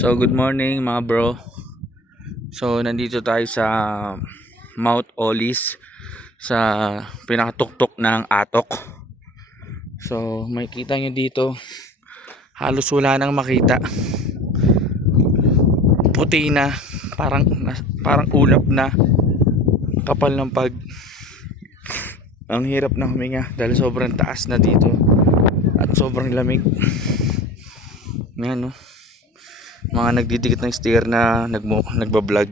So good morning mga bro. So nandito tayo sa Mount Olis, sa pinakatuktok ng Atok. So makikita nyo dito, halos wala nang makita. Puti na, parang ulap na, kapal ng pag. Ang hirap na huminga dahil sobrang taas na dito at sobrang lamig. Yan no, mga nagdidikit ng steer na nagbablog.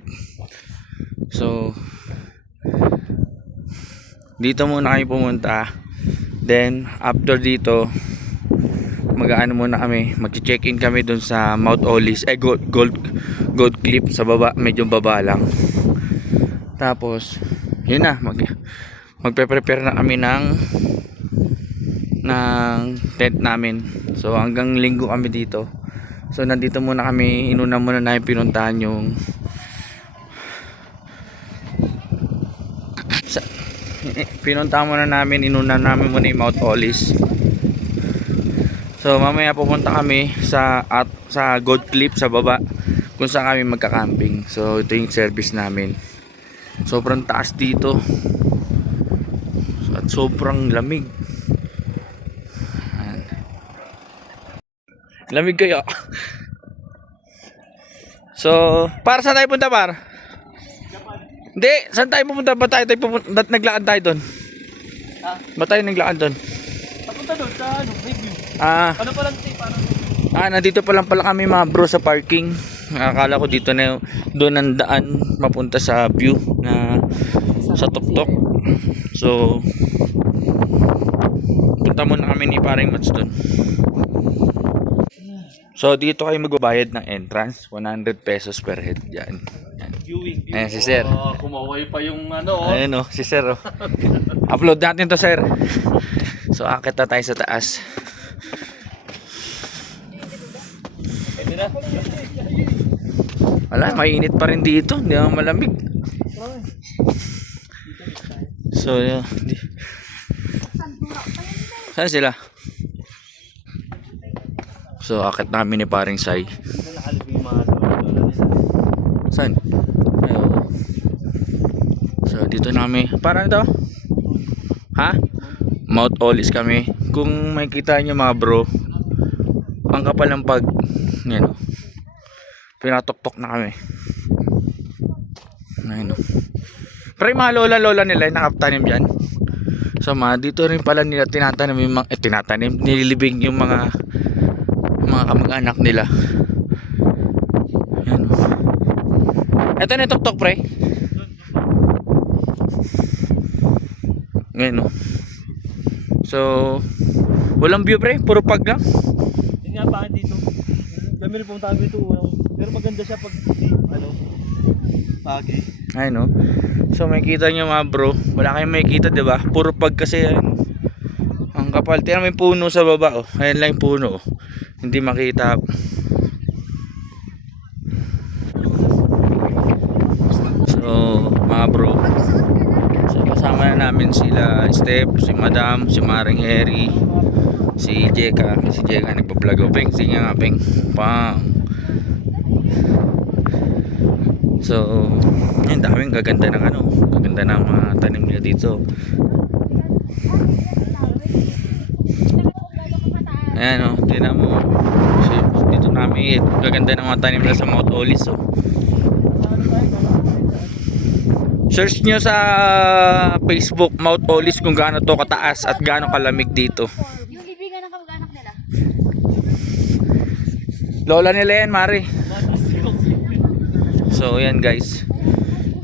So dito muna kami pumunta, then after dito mag-aano muna kami, mag-check-in kami dun sa Mount Olis, Gold Cliff sa baba, medyo baba lang. Tapos yun na, magpe-prepare na kami ng tent namin. So hanggang linggo kami dito. So nandito muna kami, inuna muna namin pinuntahan yung inuna namin muna yung Mount Olis. So mamaya pupunta kami sa Gold Cliff sa baba, kung saan kami magka-camping. So ito yung service namin. Sobrang taas dito at sobrang lamig. Lamig kayo. So para saan tayo punta, par? Hindi, saan tayo pupunta? Ba tayo naglakad tayo doon? Ha? Ba tayo naglakad doon? Papunta doon sa review. Ano pa lang Nandito pa lang pala kami mga bro sa parking. Akala ko dito na doon ang daan mapunta sa view na sa tuktok. So punta muna kami ni paring Mats doon. So dito kayo magbabayad ng entrance, 100 pesos per head yan. Viewing. Ayan si sir. Kumaway pa yung ano. Ayan si sir. Upload natin to, sir. So akit na tayo sa taas. Pwede na. Wala, mainit pa rin dito, hindi naman malamig. So saan sila? So akit namin ni paring Sai. Saan? So dito namin, para ito? Ha? Mount Olis kami. Kung makikita nyo mga bro, ang kapal ng pag, yan o, pinatuktok na kami. Ayun o. Pero yung mga lola nila nakaptanim dyan. So dito rin pala nila tinatanim yung nililibing yung mga kamag-anak nila. Yan o. Ito na yung tuktok, pre. Ngayon o. So walang view, pre, puro pag lang. Yun nga pa dito. Kami rin pumunta dito. Pero maganda siya pag pagi. Ay no. So makikita nyo mga bro, wala kayong makikita, diba? Puro pag kasi yan. Ang kapal. Tingnan mo yung puno sa baba, oh. Ayan lang yung puno, oh. Hindi makita. So mga bro, so kasama na namin sila Steph, si Madam, si Maring Harry, si Jeka nagpa-vlog. O Peng, sige nga Peng, pang. So yun, daming gaganda ng mga tanim nila dito. Ayan o, tingnan mo. So, dito namin gaganda ng mga tanim nila sa Mount Olis. So search nyo sa Facebook Mount Olis kung gaano to kataas at gaano kalamig dito. Yung libigan ng kamag-anak nila. Lola nila yan, Mari. So yan guys,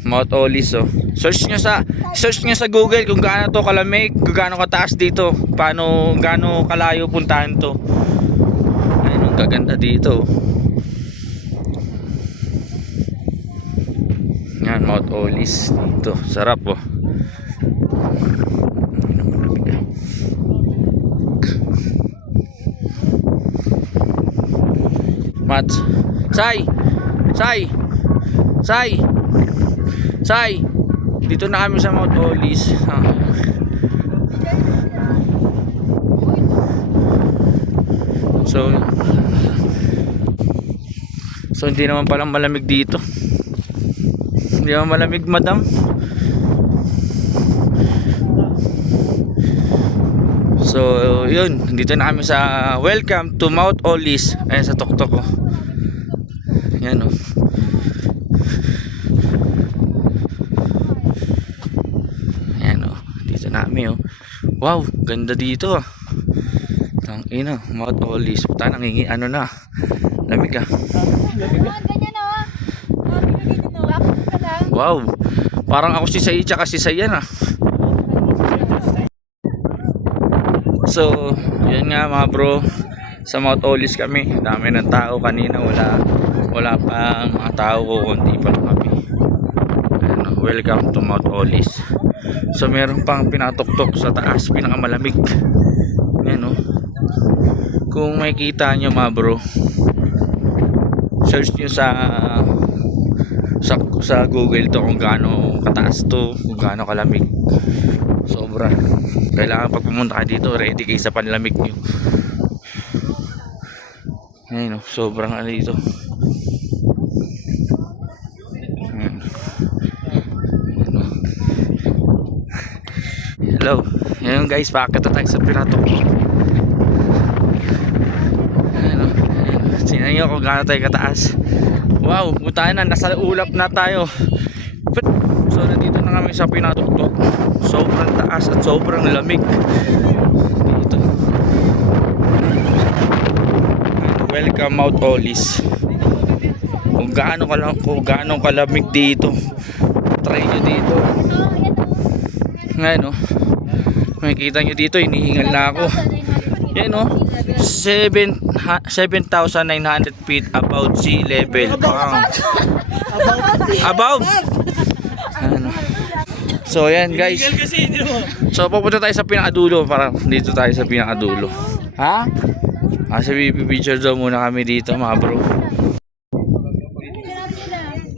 Mount Olis. So search nyo sa Google kung gaano to kalamig, kung gaano kataas dito, gaano kalayo puntahan to. Ayun, ang gaganda dito. Yan, Mount Olis dito. Sarap oh. Mats. Sai. Dito na kami sa Mount Olis. So So hindi naman palang malamig dito. Hindi naman malamig, madam. So yun, dito na kami sa welcome to Mount Olis. Ayan sa tuktok ko. Yan o. Ayan o, dito na kami o. Wow, ganda dito ah. Tangina, Mount Olis. Puta, nangingi ano na. Lamig ah. Ganyan o. Bakit ka lang? Wow. Parang ako si Say tsaka si Sayan ah. So, yun nga mga bro. Sa Mount Olis kami. Dami ng tao kanina. Wala pa mga tao ko. Kunti pa lang kami. Ayan, welcome to Mount Olis. So, meron pang pinatuktok sa taas. Pinakamalamig. Ayan o. Kung makikita nyo mga bro, search nyo sa Google to kung gaano kataas to, kung gaano kalamig. Sobra. Kailangan pag pumunta ka dito, ready kayo sa panlamig nyo. Ayun o, sobrang ano dito. Ayun. Ayun o. Hello. Ayun guys, bakit tayo sa pinatok ko. Ayun o. Sinan nyo kung gaano tayo kataas. Wow, butaan na, nasa ulap na tayo. So nandito na kami sa pinatuktok. Sobrang taas at sobrang lamig dito. Welcome Mount Olis. Kung gaano kalamig dito, try nyo dito. Ngayon o, makikita nyo dito, inihingal na ako. Yan o, 7,900 feet above sea level. Above. Ano. So yan guys. So pupunta tayo sa pinakadulo. Parang dito tayo sa pinakadulo. Ha? Kasi picture daw muna kami dito mga bro.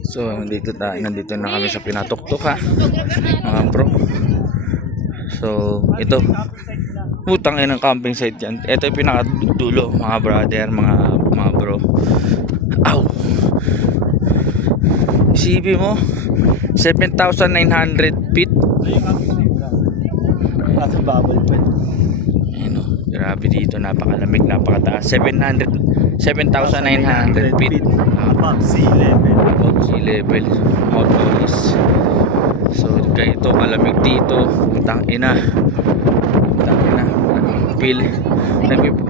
So nandito na kami sa pinatuktok ha, mga bro. So ito, putang ina ng camping site yan. Ito yung pinakadulo mga brother, mga bro. Ow! Isipin mo, 7,900 feet. Nasa bubble pen. Ayun o, grabe dito, napakalamig, napakataas. 7,900 feet. Above sea level. Above sea level. Mount Olis. So ganito kalamig dito. Putang ina.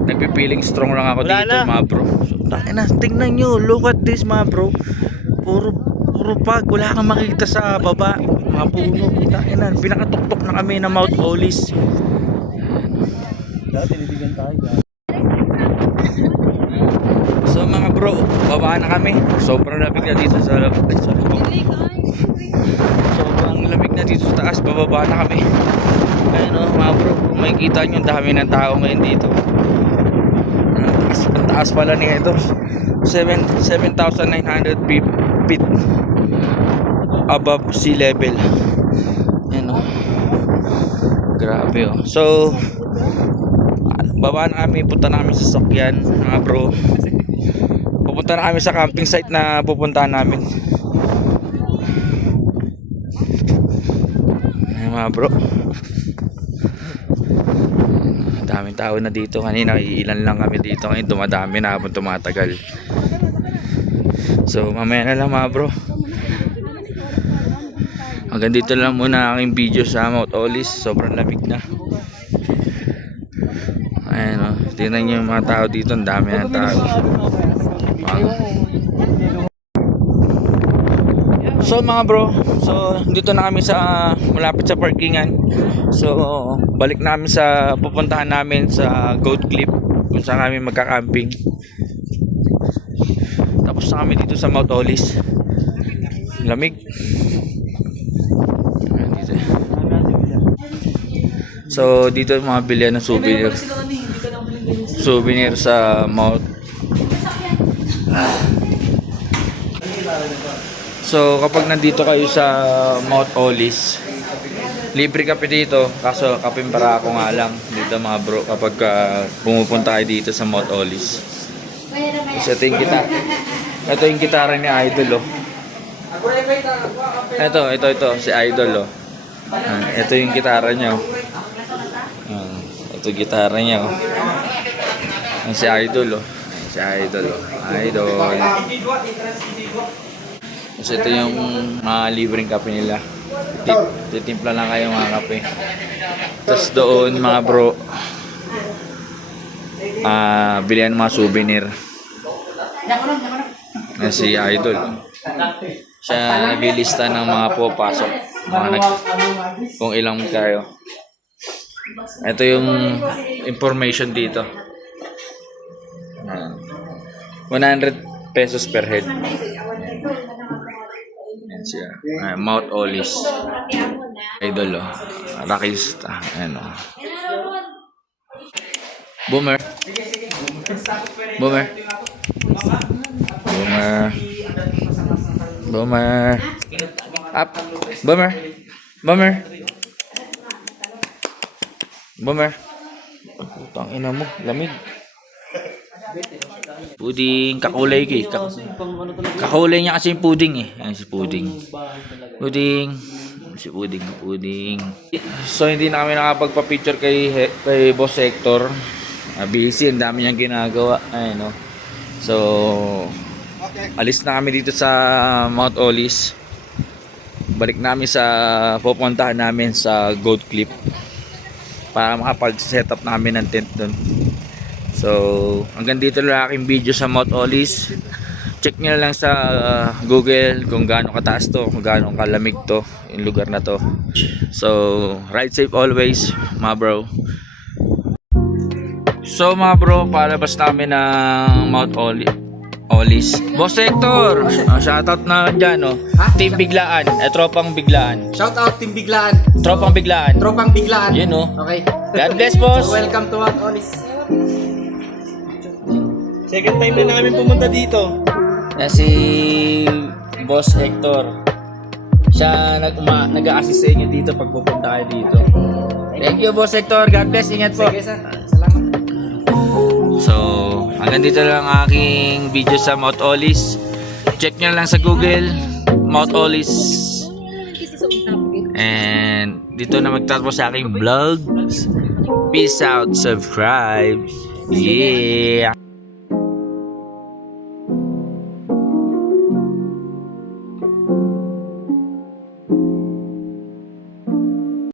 Nagpipiling strong lang ako Wala dito na. mga bro. So tangina, tingnan nyo, look at this mga bro. Puro pag, wala kang makita sa baba. Mga puno. Tangina, pinakatuktok na kami na Mount Olis. Dati tinitigan tayo. So mga bro, baba na kami. Sobrang lamig na dito sa sobrang lamig na dito sa taas. Bababa na kami. Ayun o mga bro, kung makikita nyo, dami ng tao ngayon dito. Ang taas pala niya ito, 7,900 feet above sea level. Ayun o, grabe o. So baba na kami, punta na kami sa sakyan mga bro. Pupunta na kami sa camping site na pupuntahan namin. Ayun mga bro, daming tao na dito. Kanina ilan lang kami dito, ngayon dumadami na habang tumatagal. So mamaya na lang mga bro. Hanggang dito lang muna aking video sa Mount Olis. Sobrang lamig na. Ayan o, tingnan nyo yung mga tao dito. Ang dami ng tao. So mga bro, so dito na kami sa malapit sa parkingan. So balik namin sa pupuntahan namin sa Goat Cliff, kung saan kami magka-camping. Tapos na kami dito sa Mount Olis. Lamig. Ayan, dito. So dito mga bilihan ng souvenir. Souvenir sa Mount. So kapag nandito kayo sa Mount Olis, libre kape dito. Kaso kape para ako nga lang dito mga bro kapag pumupunta kayo dito sa Mount Olis. Isating kita. Ito yung gitara ni Idol, oh. Ito, si Idol, oh. Ito yung gitara niya, oh. Ito gitara niya, oh. Si Idol, oh. Si Idol, oh. Idol. Tapos ito yung mga libreng kape nila. Titimpla lang kayo mga kape. Tapos doon mga bro, bilihan mga souvenir. Si Idol. Siya naglilista ng mga pupasok. Kung ilang kayo. Ito yung information dito. 100 pesos per head. Yan siya. Mount Olis. Idol, oh. Rakista. Ayan, oh. Boomer. Boomer. Boomer. Boomer. Up. Boomer. Boomer. Boomer. Putang ina mo. Lamig. Puding kakulay kay. Kakulay niya kasi yung puding eh. Ayan si puding. Puding. Si puding. Puding. So hindi na kami nakapagpa-picture kay Boss Hector. Busy. Ang dami niyang ginagawa. Ayun, no. So alis na kami dito sa Mount Olis. Balik namin sa pupuntahan namin sa Goat Cliff para makapag-setup namin ng tent doon. So hanggang dito lang aking video sa Mount Olis. Check nyo lang sa Google kung gaano kataas to, kung gaano kalamig to yung lugar na to. So ride safe always mga bro. So mga bro, palabas namin ng Mount Olis. Boss Hector, shoutout na dyan, no? Team Biglaan, Tropang Biglaan. Shout out Team Biglaan. Tropang Biglaan. Tropang Biglaan. Yun, no? Okay. God bless, boss. Welcome to Mount Olis. Second time na namin pumunta dito. Yan si Boss Hector. Siya nag-a-assist sa inyo dito pag pupunta kayo dito. Thank you, Boss Hector. God bless. Ingat po. Sige, sir. Salamat. So, hanggang dito lang ang aking video sa Mount Olis. Check nyo lang sa Google, Mount Olis. And dito na magtatapos sa aking vlog. Peace out, subscribe. Yeah.